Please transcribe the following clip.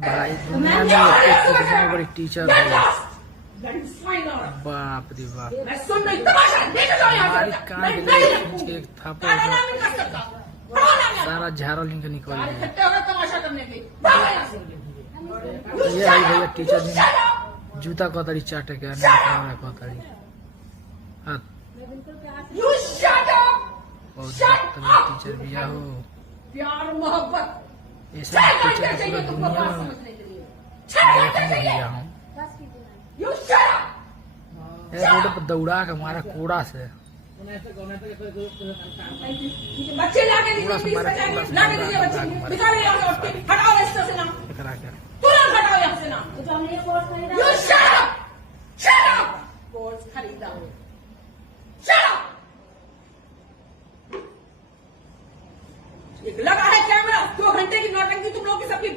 भाई दुनिया में इतने बड़ी टीचर है। बाप रे बाप, हमारी कान के जरिए खींच के एक थापड़ सारा झाड़ा निकल गया। ये आई भैया टीचर ने जूता कतरी चाटे के कतरी टीचर भैया हो प्यार मोहब्बत ऐसे टीचर पूरा दुनिया में भैया हूँ। रोड पर दौड़ा के हमारा कूड़ा से बच्चे लाके दीजिए, लाके दीजिए बच्चे, निकालिए यहाँ से, हटाओ रास्ते से ना, तुरंत हटाओ यहाँ से ना। You shut up! Shut up! Course खरीदा, shut up! एक लगा है कैमरा, 2 घंटे की नौटंकी तुम लोग की सबकी